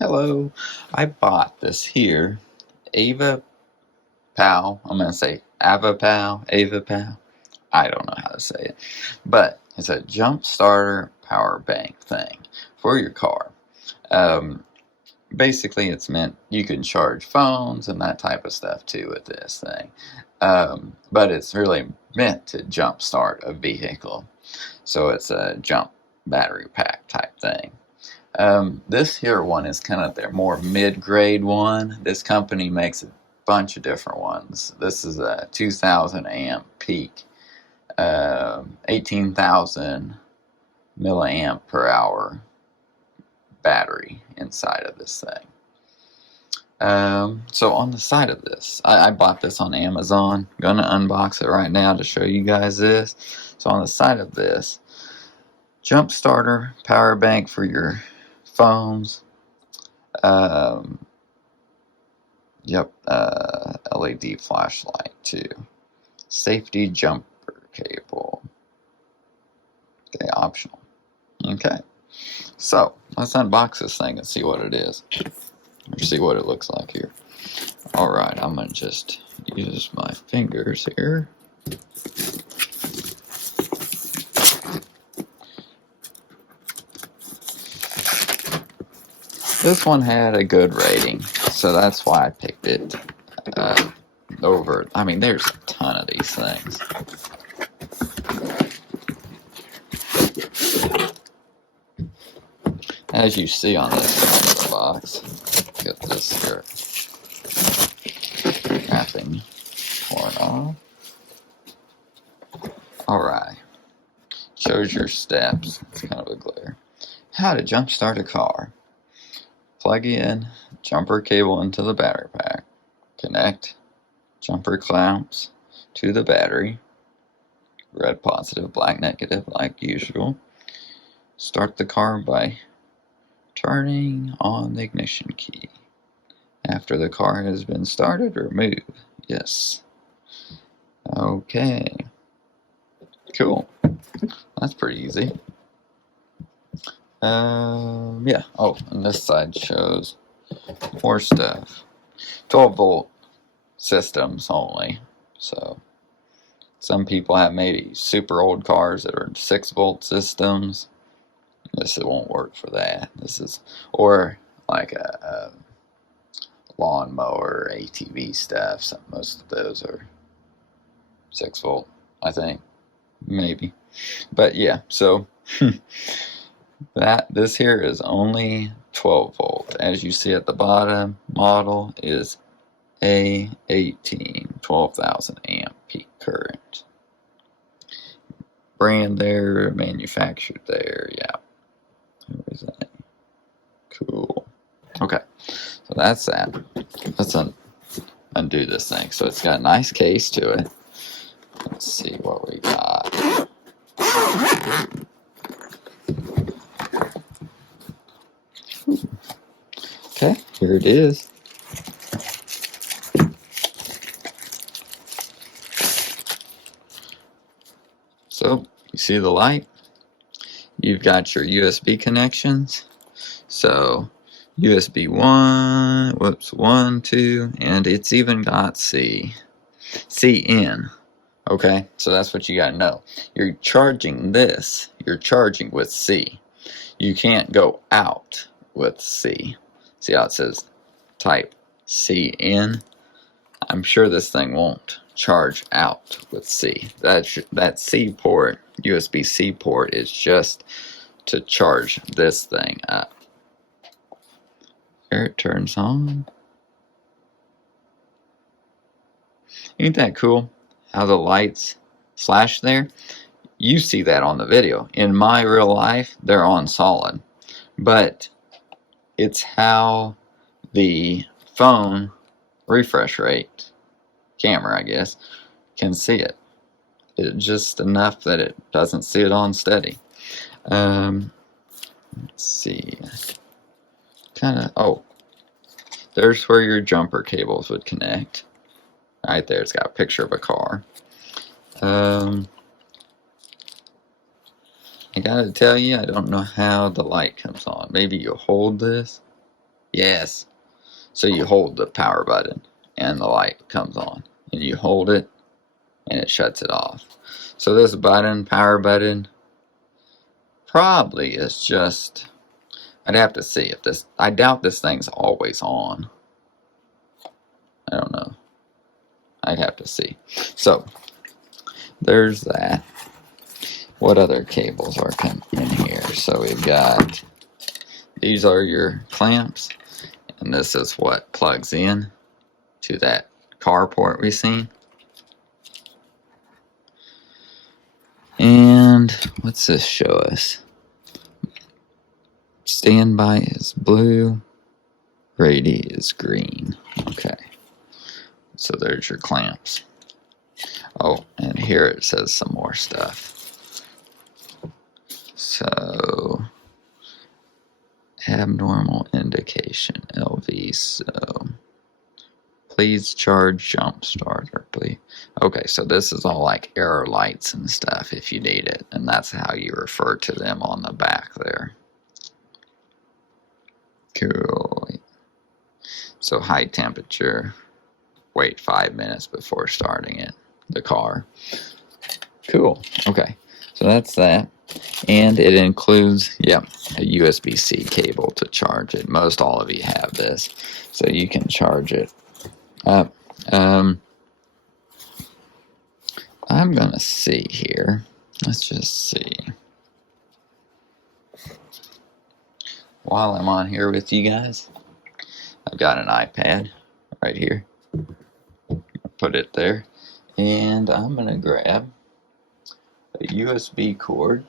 Hello, I bought this here, AVAPOW, I'm going to say AVAPOW, I don't know how to say it, but it's a jump starter power bank thing for your car. Basically it's meant you can charge phones and that type of stuff too with this thing, but it's really meant to jump start a vehicle, so it's a jump battery pack type thing. This here one is kind of their more mid-grade one. This company makes a bunch of different ones. This is a 2000 amp peak, 18,000 milliamp per hour battery inside of this thing. So on the side of this, I bought this on Amazon. I'm gonna unbox it right now to show you guys this. So on the side of this, jump starter power bank for your phones. LED flashlight too. Safety jumper cable. Okay, optional. Okay, so let's unbox this thing and see what it is, or see what it looks like here. All right, I'm gonna just use my fingers here. This one had a good rating, so that's why I picked it over. I mean, there's a ton of these things. As you see on this side of the box, get this here wrapping torn off. Alright, shows your steps. It's kind of a glare. How to jump start a car. Plug in jumper cable into the battery pack. Connect jumper clamps to the battery. Red positive, black negative like usual. Start the car by turning on the ignition key. After the car has been started, remove. Yes. Okay. Cool. That's pretty easy. Yeah. Oh, and this side shows more stuff. 12 volt systems only. So some people have maybe super old cars that are 6 volt systems. This won't work for that. This is, or like a lawnmower, ATV stuff. So most of those are 6 volt, I think, maybe. But yeah, so this here is only 12 volt. As you see at the bottom, model is A18, 12,000 amp peak current. Brand there, manufactured there, yeah. Everything. Cool. Okay, so that's that. Let's undo this thing. So it's got a nice case to it. Let's see what we got. Okay, here it is. So you see the light? You've got your USB connections. So USB 1, 2, and it's even got CN. Okay, so that's what you gotta know. You're charging this, you're charging with C. You can't go out with C. See how it says type CN? I'm sure this thing won't charge out with C. That C port, USB-C port, is just to charge this thing up. Here it turns on. Ain't that cool? How the lights flash there? You see that on the video. In my real life, they're on solid. But it's how the phone refresh rate, camera I guess, can see it. It's just enough that it doesn't see it on steady. Let's see. Oh, there's where your jumper cables would connect. Right there, it's got a picture of a car. I gotta tell you, I don't know how the light comes on. Maybe you hold this. Yes. So you hold the power button and the light comes on. And you hold it and it shuts it off. So this button, power button, probably is just, I'd have to see if this, I doubt this thing's always on. I don't know. I'd have to see. So there's that. What other cables are in here? So we've got, these are your clamps, and this is what plugs in to that carport we seen. And what's this show us? Standby is blue, ready is green. Okay, so there's your clamps. Oh, and here it says some more stuff. So, abnormal indication, LV, so please charge jump starter, please. Okay, so this is all like error lights and stuff if you need it, and that's how you refer to them on the back there. Cool. So high temperature, wait 5 minutes before starting it, the car. Cool. Okay, so that's that. And it includes, a USB-C cable to charge it. Most all of you have this, so you can charge it up. I'm gonna see here. Let's just see. While I'm on here with you guys, I've got an iPad right here. Put it there, and I'm gonna grab a USB cord.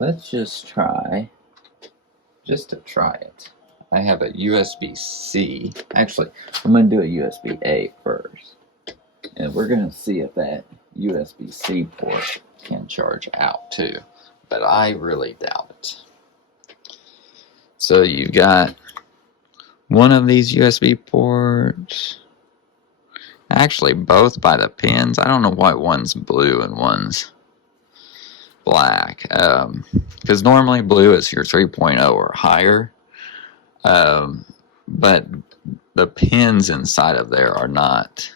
Let's just try, just to try it. I have a USB-C. Actually, I'm going to do a USB-A first. And we're going to see if that USB-C port can charge out too. But I really doubt it. So you've got one of these USB ports. Actually, both by the pins. I don't know why one's blue and one's black. Because normally blue is your 3.0 or higher. But the pins inside of there are not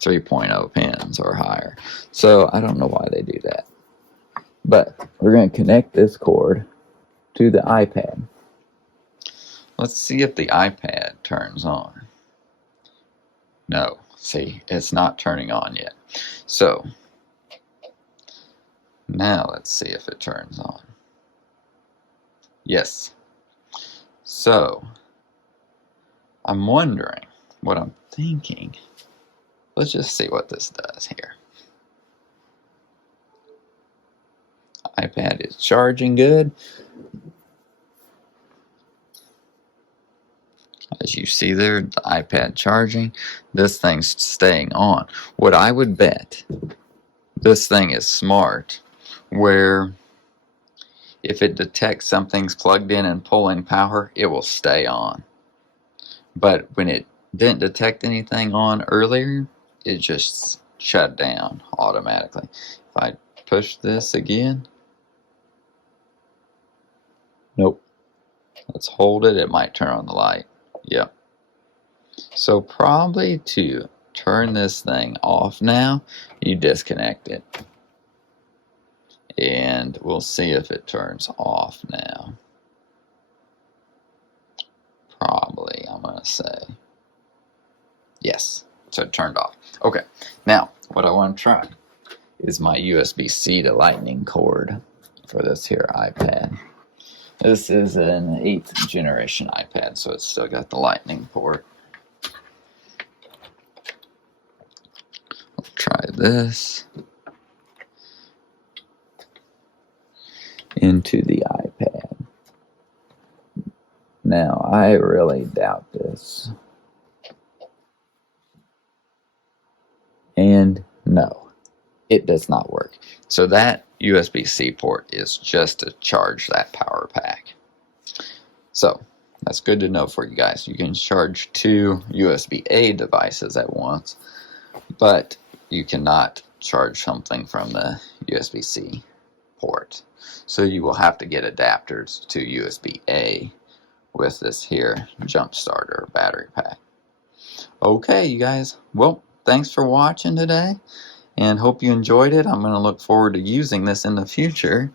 3.0 pins or higher. So I don't know why they do that. But we're going to connect this cord to the iPad. Let's see if the iPad turns on. No, see, it's not turning on yet. So now let's see if it turns on. Yes. So I'm wondering what I'm thinking. Let's just see what this does here. iPad is charging good. As you see there, the iPad charging. This thing's staying on. What I would bet, this thing is smart, where if it detects something's plugged in and pulling power, it will stay on. But when it didn't detect anything on earlier, it just shut down automatically. If I push this again, nope. Let's hold it. It might turn on the light. Yep. So probably to turn this thing off now, you disconnect it. And we'll see if it turns off now. Probably, I'm going to say. Yes, so it turned off. Okay, now what I want to try is my USB-C to lightning cord for this here iPad. This is an 8th generation iPad, so it's still got the lightning port. I'll try this into the iPad. Now, I really doubt this. And no, it does not work. So that USB-C port is just to charge that power pack. So that's good to know for you guys. You can charge 2 USB-A devices at once, but you cannot charge something from the USB-C port. So you will have to get adapters to USB-A with this here jump starter battery pack. Okay, you guys, well, thanks for watching today, and hope you enjoyed it. I'm going to look forward to using this in the future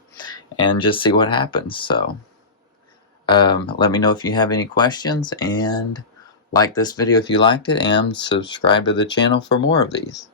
and just see what happens. So let me know if you have any questions, and like this video if you liked it, and subscribe to the channel for more of these.